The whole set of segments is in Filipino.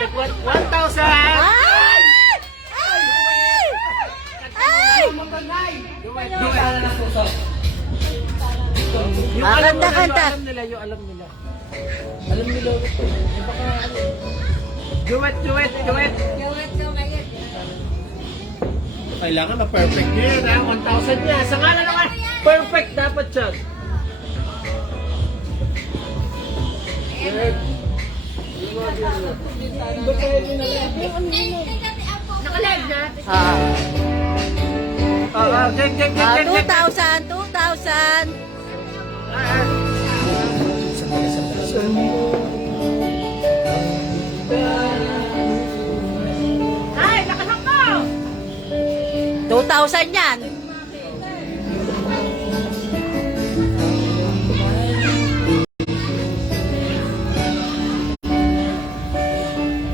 1,000! Ay! Ay! Yung alam nila, alam nila. Alam nila ito. Duet. Kailangan ma-perfect nyo yan, ha? 1,000 niya. Sa nga na naman, perfect dapat siya. Naka-live na. Geng. 2,000. Ay, nakasak mo! 2,000 yan.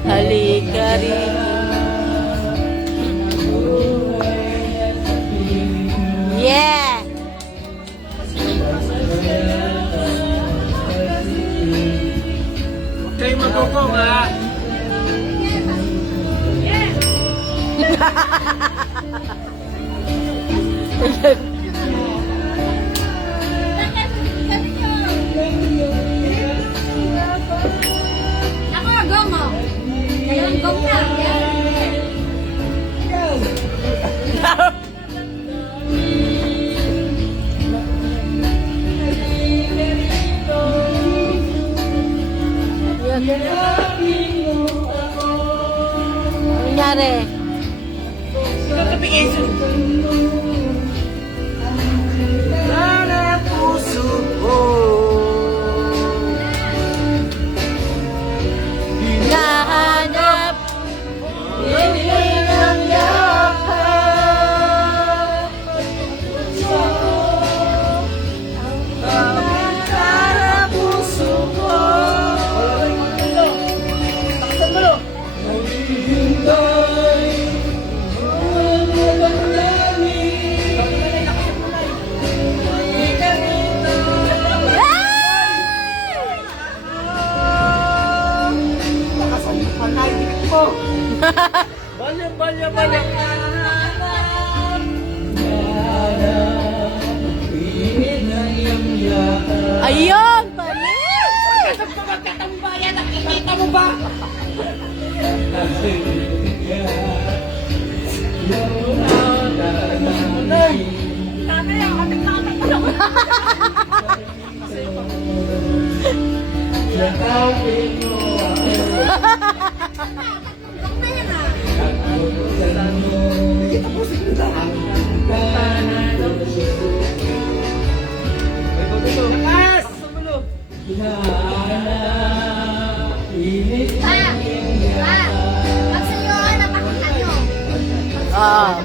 Halika rito. Yeah! Huwag kayo magugong, ha? Ako, go mo. Ngayon, go na. Nangyari? Sana puso ko. Hinahanap. Hinihinang yakap. Sana puso ko. Taksan mo, no? Balya. Ayun! Palit! Magkatambayan, nakikita mo ba? Sabi, ang ating nakatakot ako. Go na yan, ah. Lakas! Taksan mo, no? Magsayoan, napakita nyo. Ah.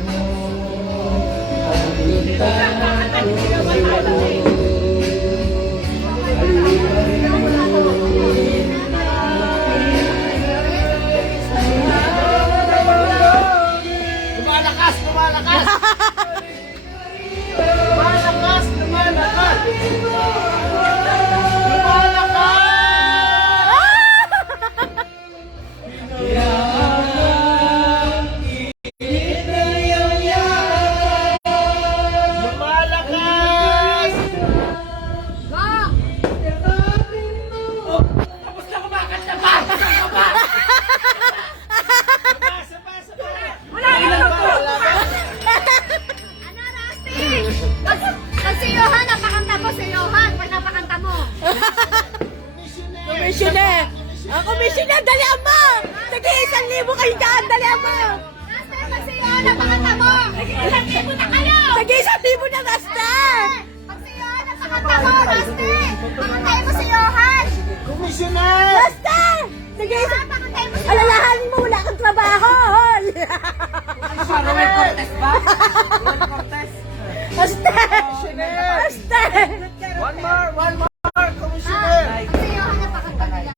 Lumalakas! Go! Tapos na kumakanta pa! Sabay! Wala na ako! Ano, Rusty? Magsayohan, napakanta mo, sayohan. Pag napakanta mo. Commissioner! Ang commissioner, dalihan mo! Tagi-1,000 kayo dyan, dalihan mo! Rusty, magsayohan, napakanta mo. Ilang libo na kayo. Tagi-1,000 na Master! Magsayohan, napakanta mo, Rusty. Pakantay mo sayohan. Commissioner! Master! Tagi-1,000. Pakantay mo sayohan. Alalahanin mo, wala kang trabaho! Hoy! Roel Cortez ba? Roel Cortez? Master! Commissioner! Master! One more, Commissioner! Magsayohan, napakanta nila.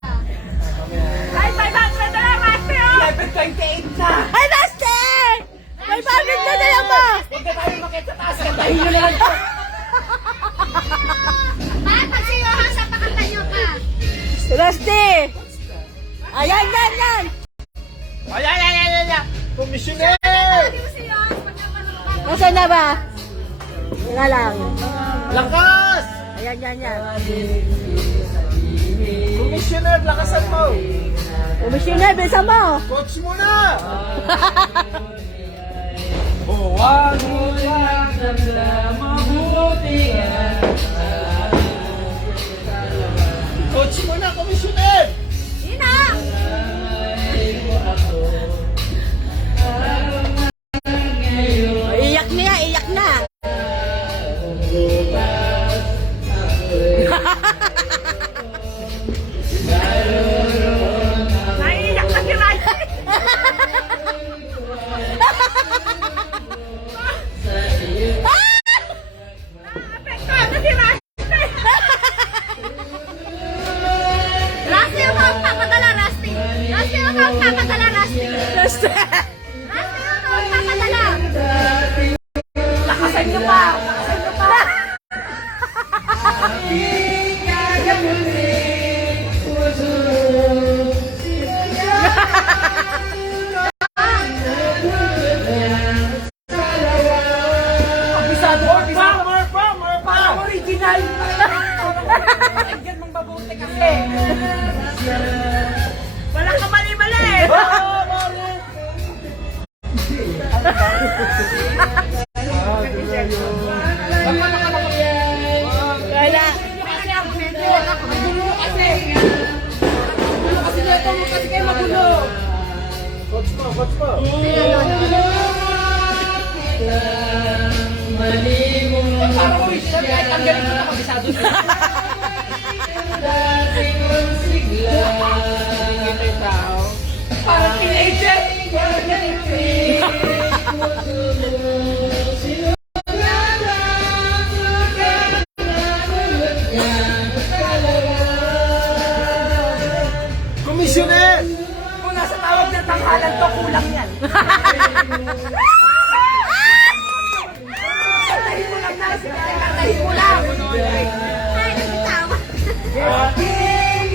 Ay, 500 na lang, Master! 11:28 na! Ay, Master! May pamit na dalihan mo! Huwag na tayo makita sa taas, kantahin nyo na lang to! Bakit magsayohan sa pakanta nyo ka? Rusty! Ayan, yan! Ay, ay, ay, ay, ay. Commissioner! Hindi mo si Johan pagkapanong Nasaan na ba? Nga lang. Lakas! Ayan, yan, yan. Commissioner, lakasan mo! Komisyoner, bilisan mo. Coach mo na! Huwag mo lang mabuti Coach mo na, Commissioner! Yun na! Iyak na, iyak na. Naiiyak na si Riley! Apektado si Riley! Rusty, yung tawag papadala, Rusty! Rusty, yung tawag papadala, Rusty! Rusty, yung tawag papadala! Lakasan nyo pa. Lakasan nyo pa. Abisado, abisado. More pa! Original. Tingnan mong mabuti kasi. Wala ka mali-mali. Wala. Coach mo, coach mo! Parang teenager. Commissioner! Kung nasa tawag ng tanghalan to, kulang yan. Katahin mo lang na. Katahin mo lang. Ay, nagtawa. Aking